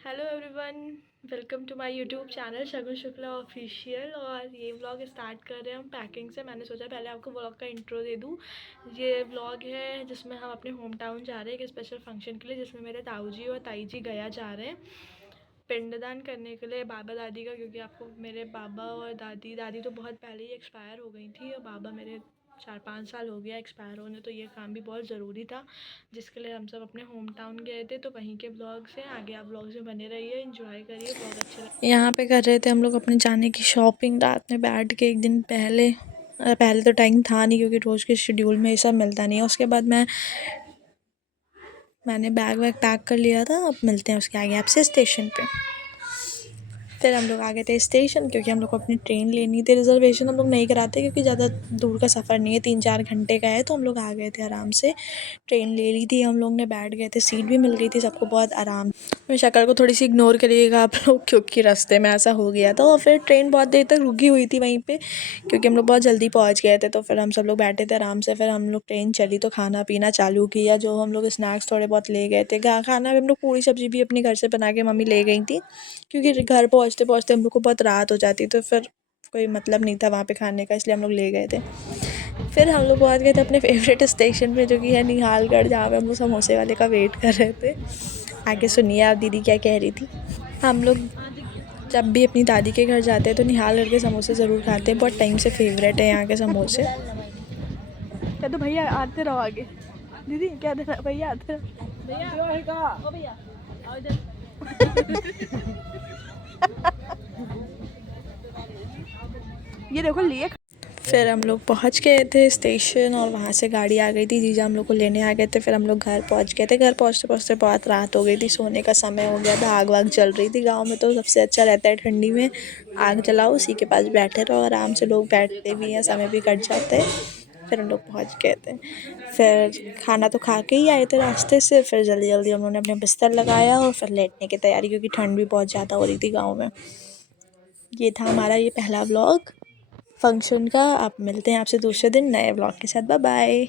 Hello everyone, welcome to my YouTube channel Shagun Shukla official. और ये vlog start कर रहे हैं हम पैकिंग से। मैंने सोचा पहले आपको व्लॉग का इंट्रो दे दूँ। ये व्लॉग है जिसमें हम अपने होम टाउन जा रहे हैं एक स्पेशल फंक्शन के लिए, जिसमें मेरे ताऊ जी और ताई जी गया जा रहे हैं पिंडदान करने के लिए बाबा दादी का। क्योंकि आपको मेरे बाबा और दादी दादी तो बहुत पहले ही एक्सपायर हो गई थी और बाबा मेरे 4-5 साल हो गया एक्सपायर होने, तो ये काम भी बहुत ज़रूरी था जिसके लिए हम सब अपने होम टाउन गए थे। तो वहीं के ब्लॉग्स हैं, आगे आप ब्लॉग्स में बने रहिए, एंजॉय करिए, ब्लॉग अच्छे लगे। यहाँ पे कर रहे थे हम लोग अपने जाने की शॉपिंग रात में बैठ के एक दिन पहले। पहले तो टाइम था नहीं क्योंकि रोज़ के शेड्यूल में ये सब मिलता नहीं है। उसके बाद मैंने बैग वैग पैक कर लिया था। अब मिलते हैं उसके आगे आपसे स्टेशन पे। फिर हम लोग आ गए थे स्टेशन क्योंकि हम लोग को अपनी ट्रेन लेनी थी। रिज़र्वेशन हम लोग नहीं कराते क्योंकि ज़्यादा दूर का सफ़र नहीं है, 3-4 घंटे का है, तो हम लोग आ गए थे आराम से। ट्रेन ले ली थी हम लोग ने, बैठ गए थे, सीट भी मिल गई थी सबको बहुत आराम। मेरी शक्ल को थोड़ी सी इग्नोर करिएगा आप लोग क्योंकि रास्ते में ऐसा हो गया था। और फिर ट्रेन बहुत देर तक रुकी हुई थी वहीं पे क्योंकि हम लोग बहुत जल्दी पहुंच गए थे। तो फिर हम सब लोग बैठे थे आराम से। फिर हम लोग ट्रेन चली तो खाना पीना चालू किया। जो हम लोग स्नैक्स थोड़े बहुत ले गए थे, खाना भी हम लोग पूरी सब्ज़ी भी अपने घर से बना के मम्मी ले गई थी क्योंकि घर पहुँचते पहुँचते हम लोग को बहुत रात हो जाती, तो फिर कोई मतलब नहीं था वहाँ पे खाने का, इसलिए हम लोग ले गए थे। फिर हम लोग पहुँच गए थे अपने फेवरेट स्टेशन पे जो कि है निहालगढ़, जहाँ पे हम लोग समोसे वाले का वेट कर रहे थे। आगे सुनिए आप दीदी क्या कह रही थी। हम लोग जब भी अपनी दादी के घर जाते हैं तो निहालगढ़ के समोसे ज़रूर खाते हैं, बहुत टाइम से फेवरेट है यहाँ के समोसे। क्या तो भैया आते रहो आगे। दीदी क्या भैया आते रहो। भैया ये देखो लिए। फिर हम लोग पहुंच गए थे स्टेशन और वहाँ से गाड़ी आ गई थी, जीजा हम लोग को लेने आ गए थे। फिर हम लोग घर पहुंच गए थे। घर पहुंचते पहुंचते बहुत रात हो गई थी, सोने का समय हो गया था। आग वाग जल रही थी गांव में, तो सबसे अच्छा रहता है ठंडी में आग जलाओ, उसी के पास बैठे रहो आराम से। लोग बैठते भी हैं, समय भी कट जाता है। फिर हम लोग पहुँच गए थे। फिर खाना तो खा के ही आए थे रास्ते से। फिर जल्दी जल्दी उन्होंने अपने बिस्तर लगाया और फिर लेटने की तैयारी क्योंकि ठंड भी बहुत ज़्यादा हो रही थी गाँव में। ये था हमारा ये पहला व्लॉग फंक्शन का। आप मिलते हैं आपसे दूसरे दिन नए व्लॉग के साथ। Bye bye.